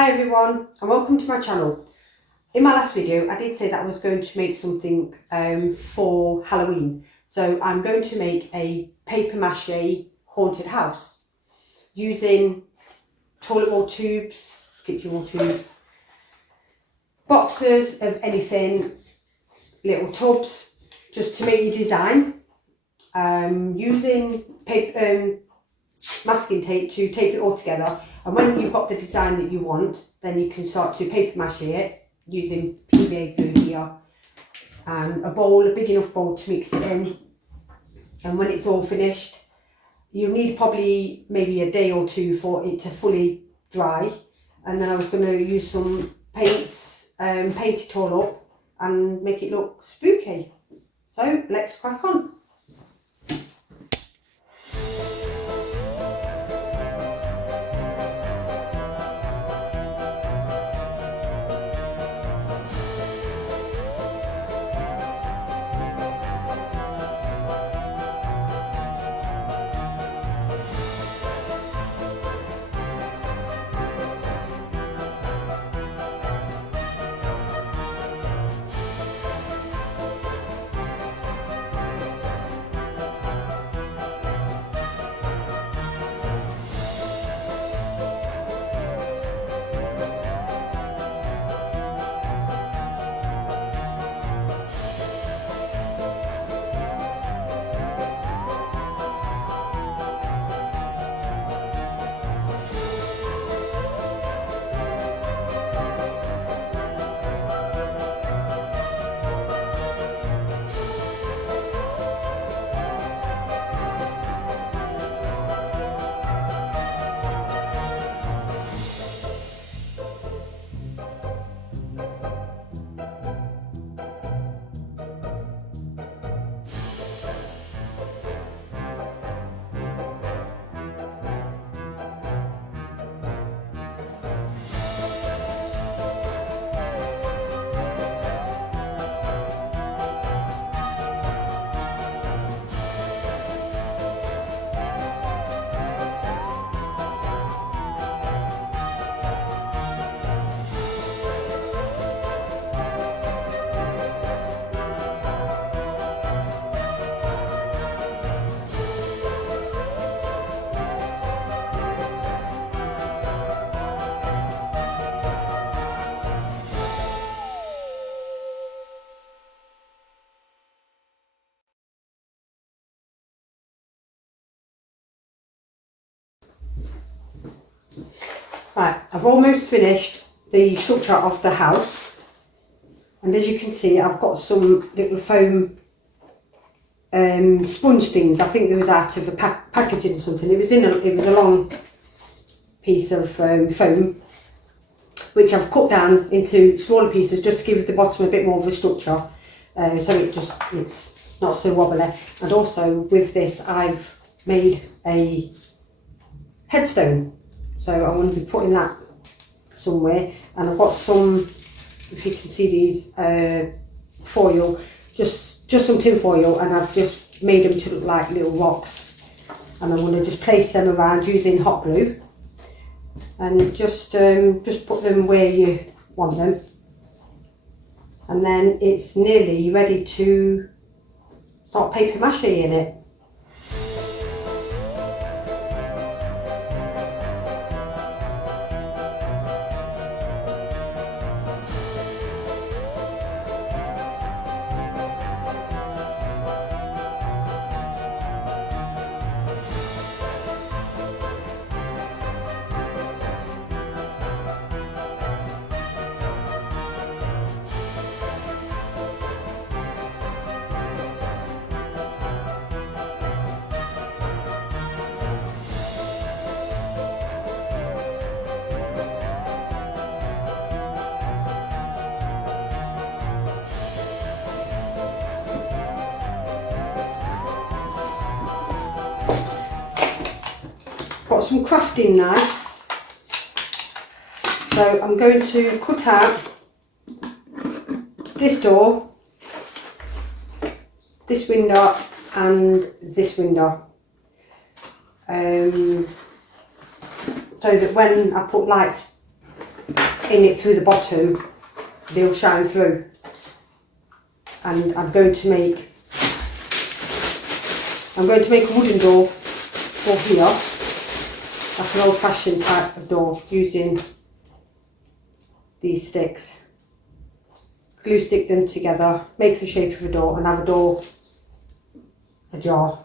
Hi everyone and welcome to my channel. In my last video I did say that I was going to make something for Halloween. So I'm going to make a paper mache haunted house using toilet roll tubes, kitchen roll tubes, boxes of anything, little tubs, just to make your design. Using paper, masking tape to tape it all together, and when you've got the design that you want, then you can start to paper mache it using PVA glue here and a bowl, a big enough bowl to mix it in. And when it's all finished, you'll need probably maybe a day or two for it to fully dry, and then I was going to use some paints, paint it all up and make it look spooky. So let's crack on. Right, I've almost finished the structure of the house, and as you can see I've got some little foam sponge things. I think they was out of a packaging or something. It was a long piece of foam, which I've cut down into smaller pieces just to give the bottom a bit more of a structure, so it's not so wobbly. And also with this I've made a headstone. So I'm going to be putting that somewhere, and I've got some, if you can see these, foil, just some tin foil, and I've just made them to look like little rocks, and I'm going to just place them around using hot glue, and just put them where you want them, and then it's nearly ready to start paper mashing it. Got some crafting knives, so I'm going to cut out this door, this window and this window, so that when I put lights in it through the bottom, they'll shine through. And I'm going to make a wooden door for here, like an old-fashioned type of door, using these sticks. Glue stick them together, make the shape of a door, and have a door ajar.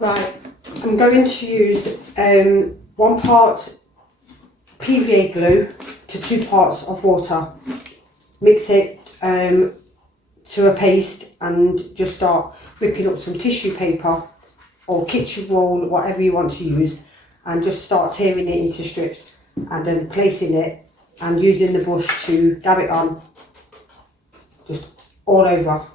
Right, I'm going to use 1 part PVA glue to 2 parts of water. Mix it to a paste and just start ripping up some tissue paper or kitchen roll, whatever you want to use, and just start tearing it into strips and then placing it and using the brush to dab it on just all over.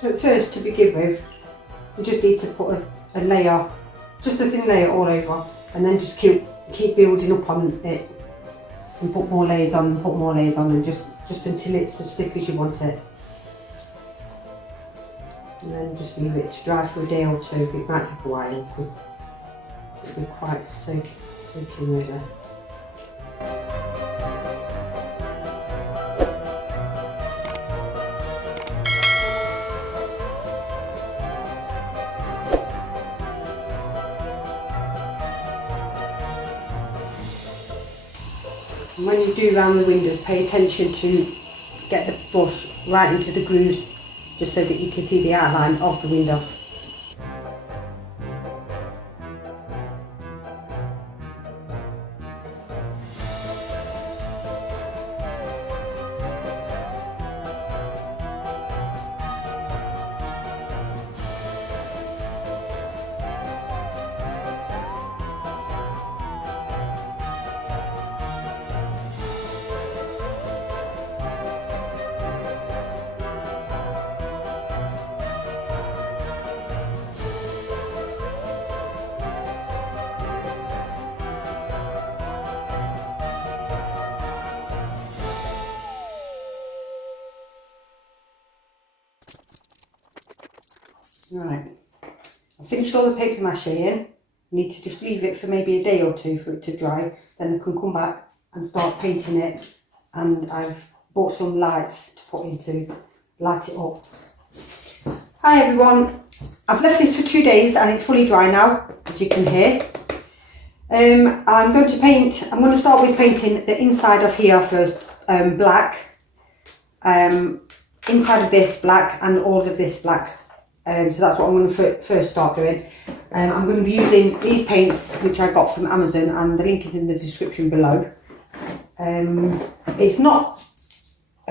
At first, to begin with, you just need to put a layer, just a thin layer all over, and then just keep building up on it and put more layers on, and just until it's as thick as you want it. And then just leave it to dry for a day or 2. It might take a while because it'll be quite soaking with. And when you do round the windows, pay attention to get the brush right into the grooves, just so that you can see the outline of the window. Right, I've finished all the paper mache in. Need to just leave it for maybe a day or 2 for it to dry, then I can come back and start painting it. And I've bought some lights to put into, light it up. Hi everyone, I've left this for 2 days and it's fully dry now, as you can hear. I'm going to start with painting the inside of here first, black. Inside of this black and all of this black. So that's what I'm going to first start doing. I'm going to be using these paints which I got from Amazon, and the link is in the description below. It's not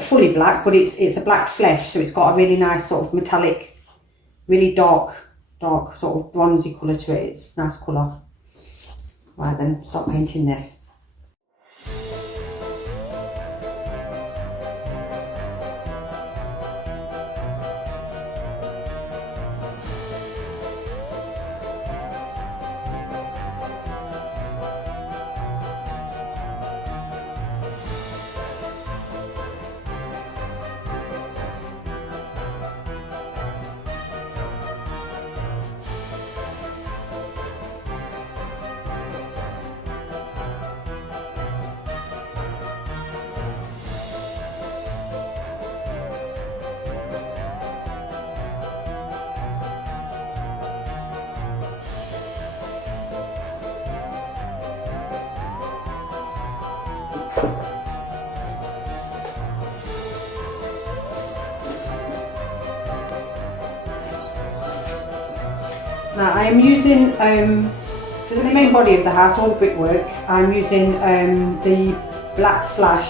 fully black, but it's a black flesh, so it's got a really nice sort of metallic, really dark sort of bronzy colour to it. It's a nice colour. Right then, start painting this. Now I am using, for the main body of the house, all brickwork, I'm using the black flash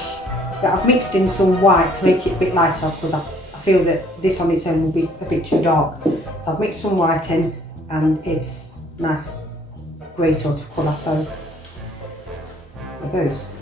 that I've mixed in some white to make it a bit lighter, because I feel that this on its own will be a bit too dark. So I've mixed some white in and it's nice grey sort of colour, so there goes.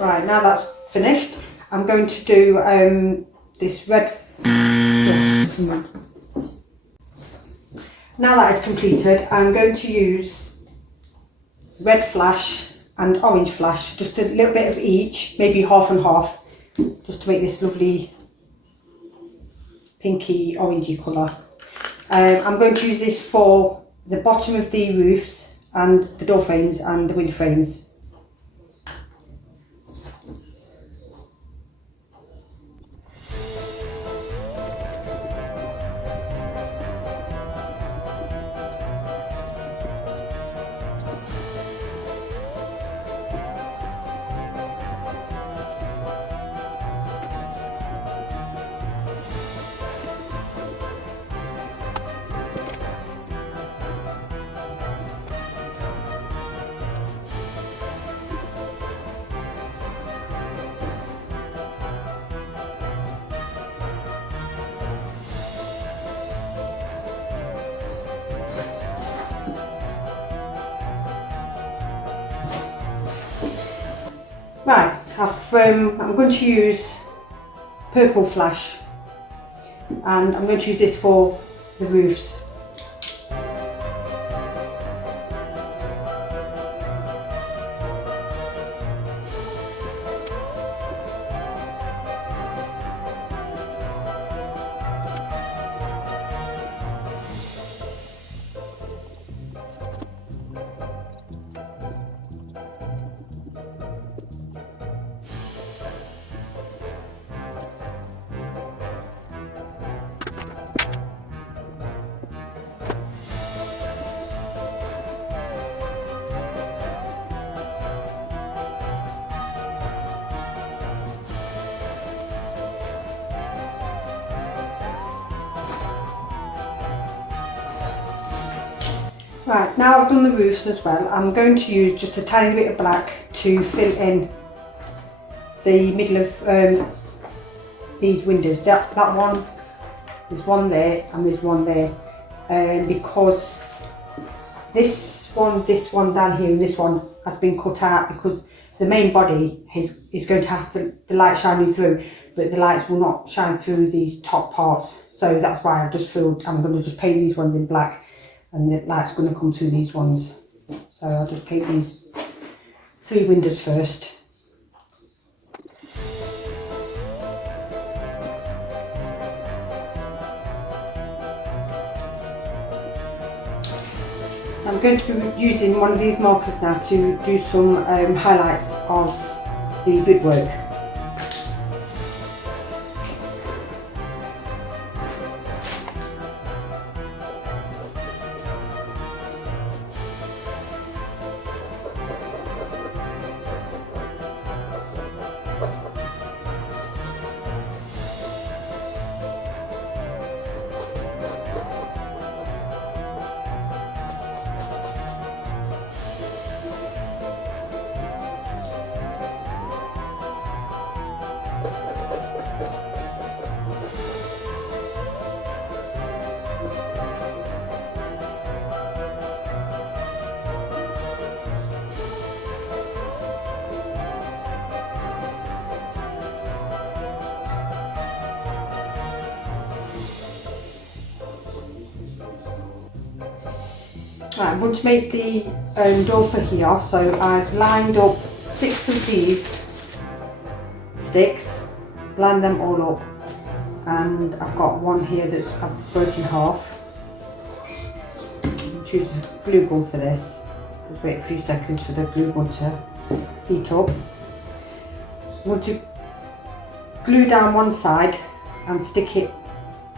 Right, now that's finished, I'm going to do this red. Now that it's completed, I'm going to use red flash and orange flash, just a little bit of each, maybe half and half, just to make this lovely pinky orangey colour. I'm going to use this for the bottom of the roofs and the door frames and the window frames. Right, I'm going to use purple flash and I'm going to use this for the roofs. Right, now I've done the roofs as well, I'm going to use just a tiny bit of black to fill in the middle of these windows. That one, there's one there and there's one there, because this one down here and this one has been cut out because the main body is going to have the light shining through, but the lights will not shine through these top parts. So that's why I've just filled, I'm going to just paint these ones in black and the light's going to come through these ones. So I'll just paint these 3 windows first. I'm going to be using one of these markers now to do some highlights of the brickwork. Right, I'm going to make the door for here, so I've lined up 6 sticks, line them all up, and I've got one here that's I've broken in half. Choose the glue gun for this. Just wait a few seconds for the glue gun to heat up. I want to glue down one side and stick it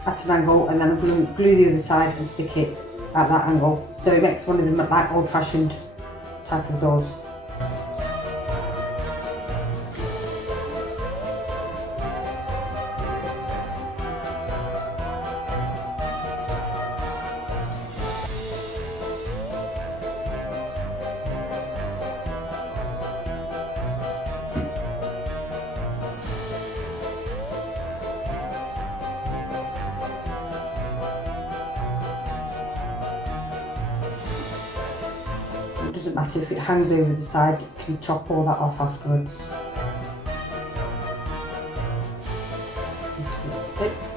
at an angle, and then I'm going to glue the other side and stick it at that angle. So it makes one of them look like old-fashioned type of doors. It doesn't matter if it hangs over the side, you can chop all that off afterwards. Into the sticks.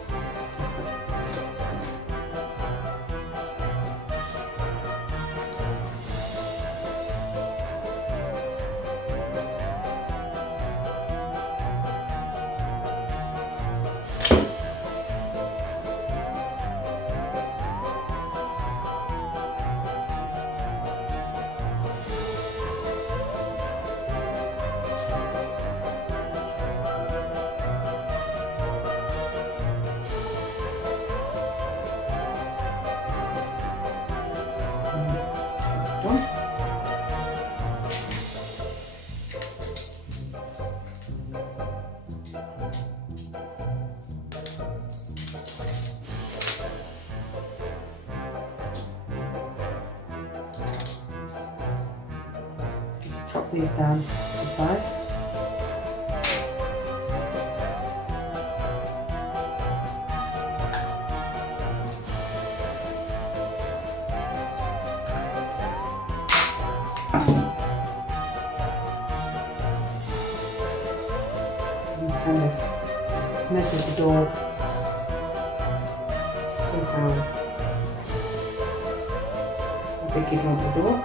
Done. Just chop these down to size. Kind of measure the door somehow how big you want the door.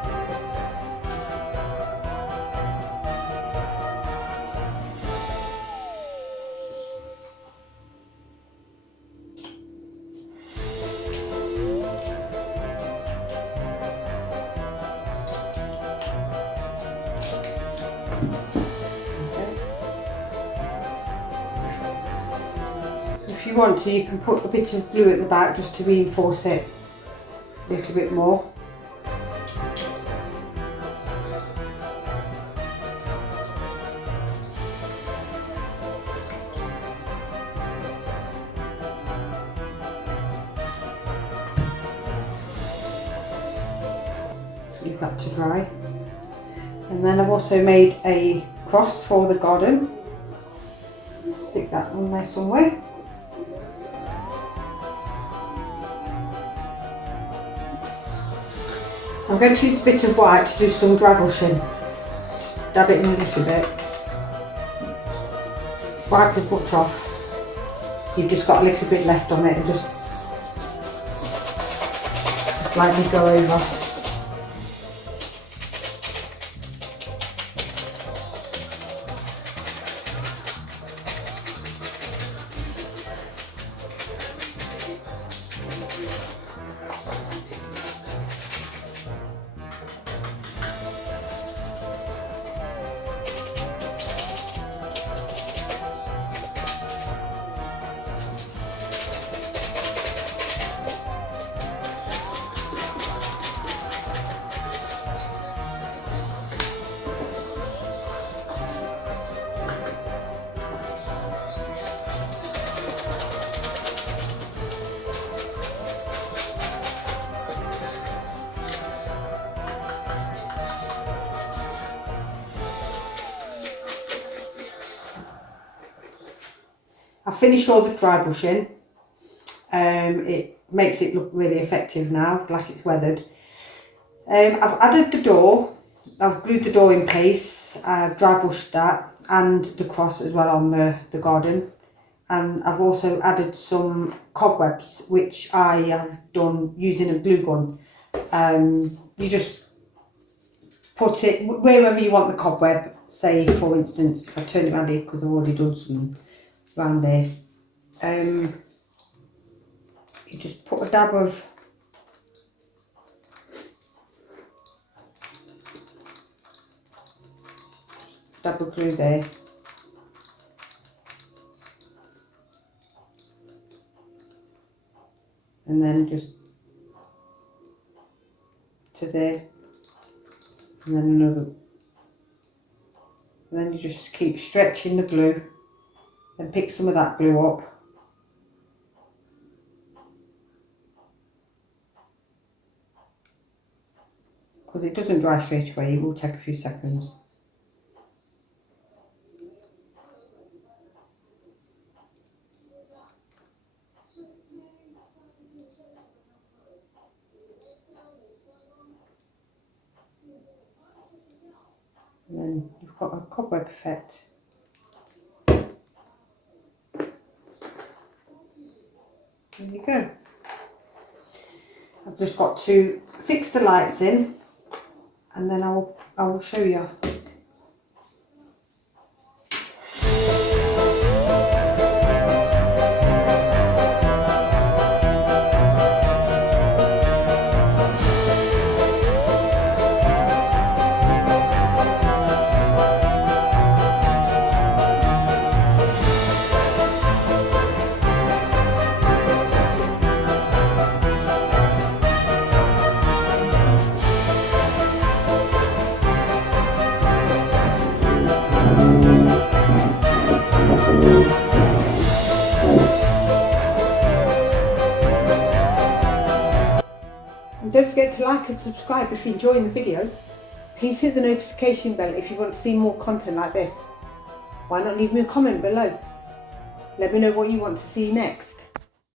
If you want to, you can put a bit of glue at the back just to reinforce it a little bit more. Leave that to dry. And then I've also made a cross for the garden. Stick that on there somewhere. I'm going to use a bit of white to do some dry brushing. Just dab it in a little bit. Wipe as much off. So you've just got a little bit left on it, and just lightly go over. I've finished all the dry brushing. It makes it look really effective now, like it's weathered. I've added the door, I've glued the door in place, I've dry brushed that and the cross as well on the garden. And I've also added some cobwebs, which I have done using a glue gun. You just put it wherever you want the cobweb, say for instance, if I turn it around here because I've already done something around there, you just put a dab of glue there, and then just to there, and then another, and then you just keep stretching the glue and pick some of that glue up. Because it doesn't dry straight away, it will take a few seconds. And then you've got a cobweb effect. There you go. I've just got to fix the lights in, and then I will show you. And don't forget to like and subscribe if you're enjoying the video. Please hit the notification bell if you want to see more content like this. Why not leave me a comment below? Let me know what you want to see next.